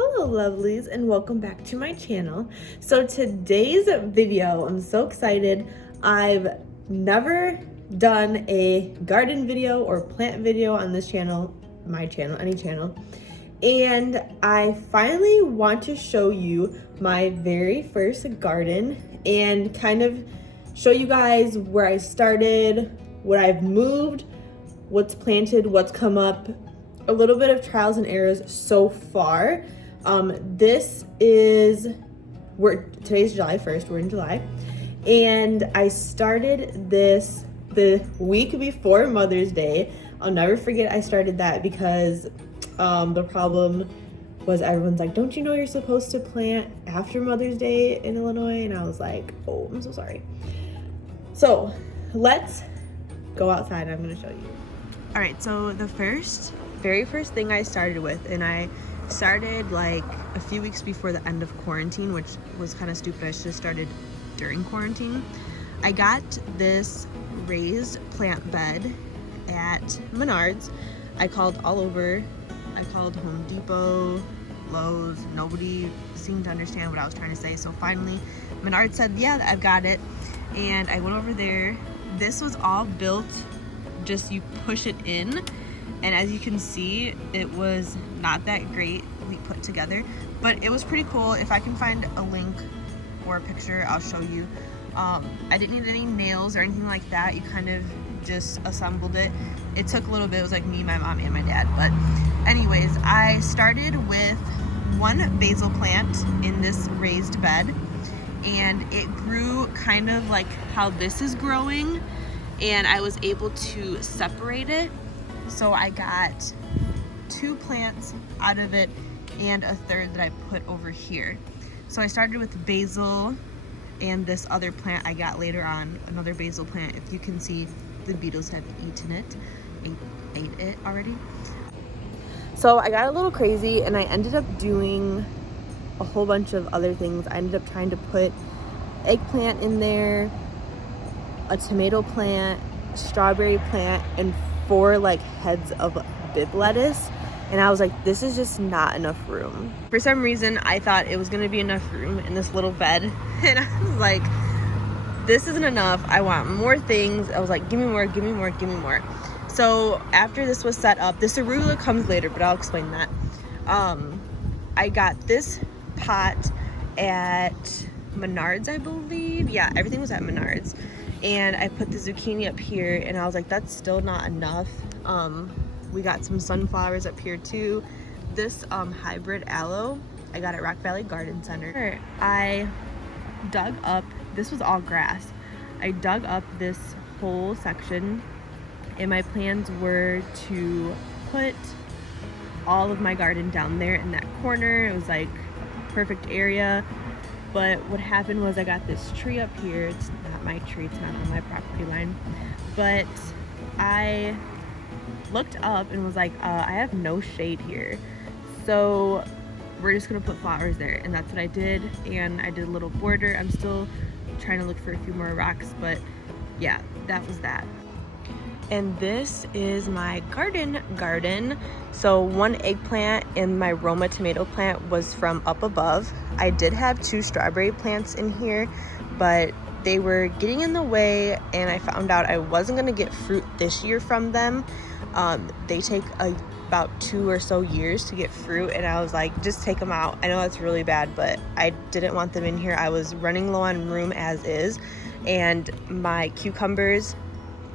Hello lovelies and welcome back to my channel. So today's video, I'm so excited. I've never done a garden video or plant video on this channel, my channel, any channel. And I finally want to show you my very first garden and kind of show you guys where I started, what I've moved, what's planted, what's come up, a little bit of trials and errors so far. Today's July 1st, we're in July, and I started this the week before Mother's Day. I'll never forget I started that because the problem was everyone's like, don't you know you're supposed to plant after Mother's Day in Illinois? And I was like, oh, I'm so sorry. So let's go outside and I'm gonna show you. All right, so the very first thing I started with, and I started like a few weeks before the end of quarantine, which was kind of stupid. I should have started during quarantine. I got this raised plant bed at Menards. I called all over. I called Home Depot, Lowe's. Nobody seemed to understand what I was trying to say. So finally, Menards said, yeah, I've got it. And I went over there. This was all built, just you push it in. And as you can see, it was not that greatly put together, but it was pretty cool. If I can find a link or a picture, I'll show you. I didn't need any nails or anything like that. You kind of just assembled it. It took a little bit. It was like me, my mom, and my dad. But anyways, I started with one basil plant in this raised bed, and it grew kind of like how this is growing, and I was able to separate it. So I got 2 plants out of it and a third that I put over here. So I started with basil and this other plant I got later on, another basil plant. If you can see, the beetles have eaten it, ate it already. So I got a little crazy and I ended up doing a whole bunch of other things. I ended up trying to put eggplant in there, a tomato plant, strawberry plant, and 4 like heads of bib lettuce, and I was like, this is just not enough room. For some reason I thought it was gonna be enough room in this little bed, and I was like, this isn't enough. I want more things. I was like, give me more, give me more, give me more. So after this was set up, this arugula comes later, but I'll explain that. I got this pot at Menards, I believe. Yeah, everything was at Menards. And I put the zucchini up here, and I was like, that's still not enough. We got some sunflowers up here too. This hybrid aloe I got at Rock Valley Garden Center. I dug up, this was all grass. I dug up this whole section, and my plans were to put all of my garden down there in that corner. It was like a perfect area. But what happened was I got this tree up here. It's not my tree, it's not on my property line. But I looked up and was like, I have no shade here. So we're just gonna put flowers there. And that's what I did. And I did a little border. I'm still trying to look for a few more rocks, but yeah, that was that. And this is my garden. So 1 eggplant and my Roma tomato plant was from up above. I did have 2 strawberry plants in here, but they were getting in the way, and I found out I wasn't gonna get fruit this year from them. They take about 2 or so years to get fruit, and I was like, just take them out. I know that's really bad, but I didn't want them in here. I was running low on room as is, and my cucumbers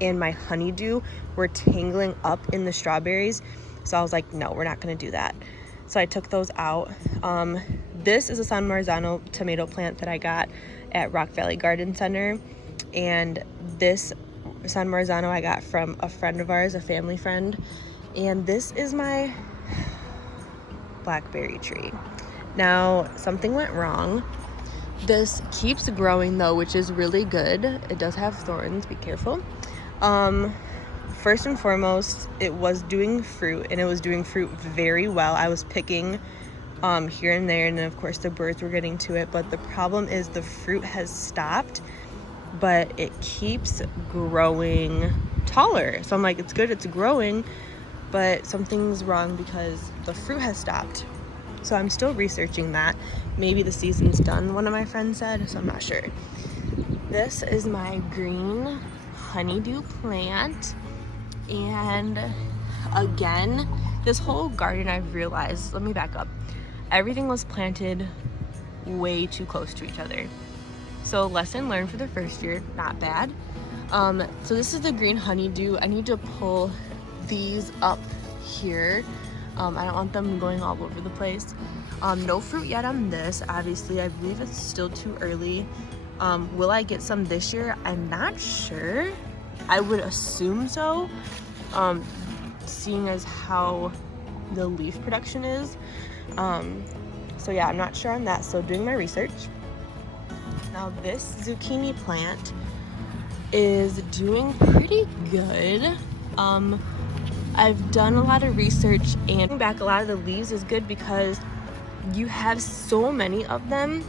and my honeydew were tangling up in the strawberries. So I was like, no, we're not gonna do that. So I took those out. This is a San Marzano tomato plant that I got at Rock Valley Garden Center. And this San Marzano I got from a friend of ours, a family friend. And this is my blackberry tree. Now, something went wrong. This keeps growing though, which is really good. It does have thorns, be careful. First and foremost, it was doing fruit, and it was doing fruit very well. I was picking here and there, and then of course the birds were getting to it, but the problem is the fruit has stopped, but it keeps growing taller. So I'm like, it's good, it's growing, but something's wrong because the fruit has stopped. So I'm still researching that. Maybe the season's done, one of my friends said, so I'm not sure. This is my green honeydew plant. And again, this whole garden, I've realized, let me back up. Everything was planted way too close to each other. So lesson learned for the first year, not bad. So this is the green honeydew. I need to pull these up here. I don't want them going all over the place. No fruit yet on this, obviously. I believe it's still too early. Will I get some this year? I'm not sure. I would assume so, seeing as how the leaf production is. So yeah, I'm not sure on that, so doing my research. Now this zucchini plant is doing pretty good. I've done a lot of research, and back a lot of the leaves is good because you have so many of them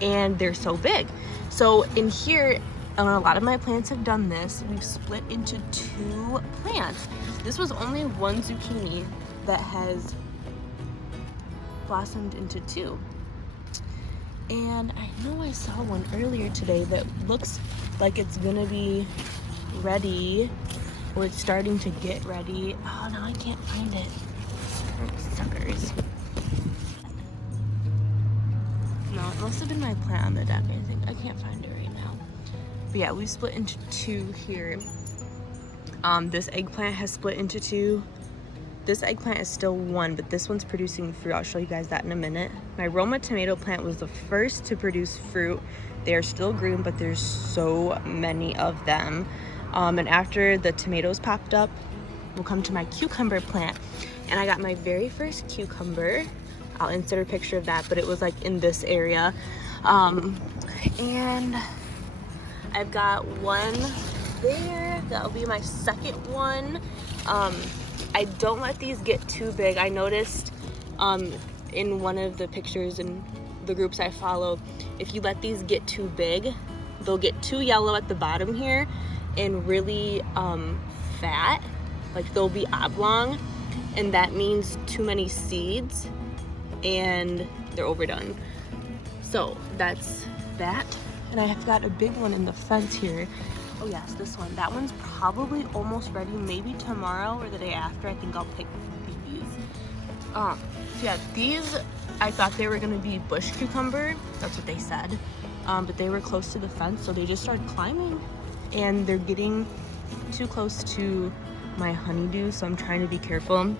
and they're so big. So in here, a lot of my plants have done this. We've split into 2 plants. This was only one zucchini that has blossomed into 2. And I know I saw one earlier today that looks like it's gonna be ready, or it's starting to get ready. Oh no, I can't find it. Suckers. No, it must have been my plant on the deck, I think. I can't find it right now. But yeah, we split into 2 here. This eggplant has split into 2. This eggplant is still 1, but this one's producing fruit. I'll show you guys that in a minute. My Roma tomato plant was the first to produce fruit. They are still green, but there's so many of them. And after the tomatoes popped up, we'll come to my cucumber plant. And I got my very first cucumber. I'll insert a picture of that, but it was like in this area. And I've got one there. That'll be my second one. I don't let these get too big. I noticed in one of the pictures in the groups I follow, if you let these get too big, they'll get too yellow at the bottom here and really fat. Like they'll be oblong, and that means too many seeds and they're overdone. So that's that. And I have got a big one in the fence here. Oh yes, this one. That one's probably almost ready. Maybe tomorrow or the day after. I think I'll pick these. So yeah, these, I thought they were gonna be bush cucumber. That's what they said. But they were close to the fence, so they just started climbing. And they're getting too close to my honeydew, so I'm trying to be careful.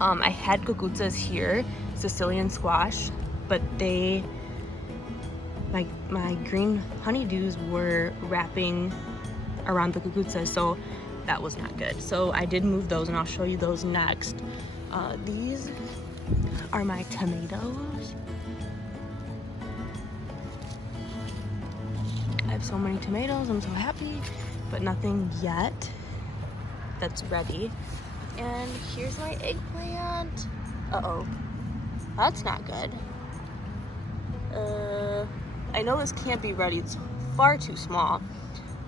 I had cucuzzas here, Sicilian squash, but they, my green honeydews were wrapping around the cucuzza, so that was not good. So I did move those, and I'll show you those next. These are my tomatoes. I have so many tomatoes, I'm so happy, but nothing yet that's ready. And here's my eggplant. Uh-oh, that's not good. I know this can't be ready, it's far too small.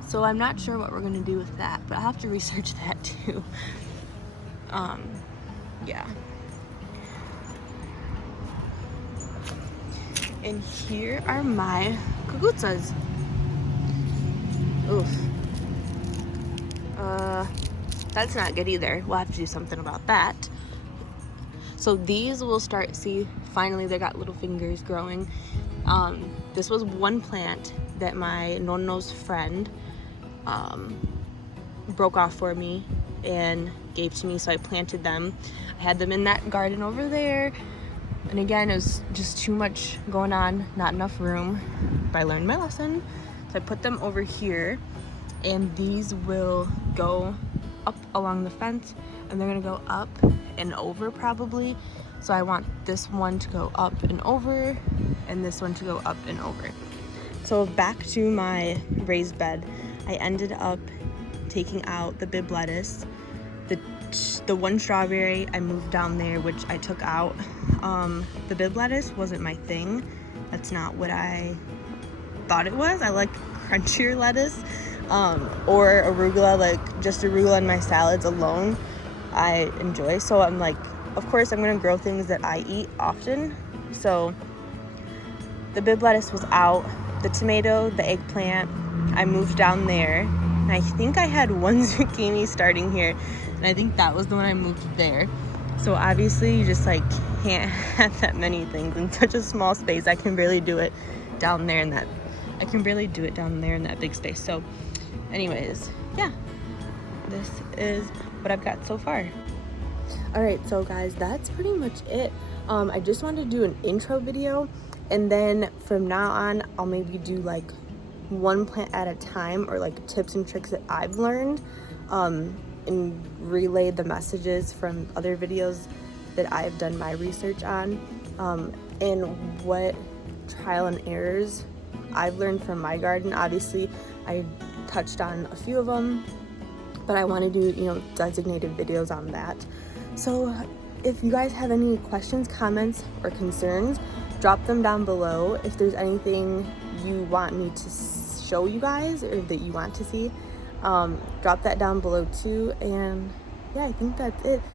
So I'm not sure what we're gonna do with that, but I'll have to research that too. Yeah. And here are my cucuzzas. Oof. That's not good either. We'll have to do something about that. So these will start, see, finally they got little fingers growing. This was one plant that my nonno's friend broke off for me and gave to me, so I planted them. I had them in that garden over there, and again, it was just too much going on, not enough room, but I learned my lesson. So I put them over here, and these will go up along the fence, and they're gonna go up and over probably. So I want this one to go up and over, and this one to go up and over. So back to my raised bed, I ended up taking out the bib lettuce. The one strawberry I moved down there, which I took out. The bib lettuce wasn't my thing. That's not what I thought it was. I like crunchier lettuce, or arugula, like just arugula in my salads alone I enjoy. So I'm like, of course, I'm gonna grow things that I eat often. So the bib lettuce was out, the tomato, the eggplant, I moved down there. And I think I had one zucchini starting here, and I think that was the one I moved there. So obviously you just like can't have that many things in such a small space. I can barely do it down there in that big space. So anyways, yeah, this is what I've got so far. All right, so guys, that's pretty much it. I just wanted to do an intro video, and then from now on I'll maybe do like one plant at a time, or like tips and tricks that I've learned, and relay the messages from other videos that I've done my research on, and what trial and errors I've learned from my garden. Obviously I touched on a few of them, but I want to do, designated videos on that. So if you guys have any questions, comments, or concerns, drop them down below. If there's anything you want me to show you guys or that you want to see, drop that down below too. And yeah, I think that's it.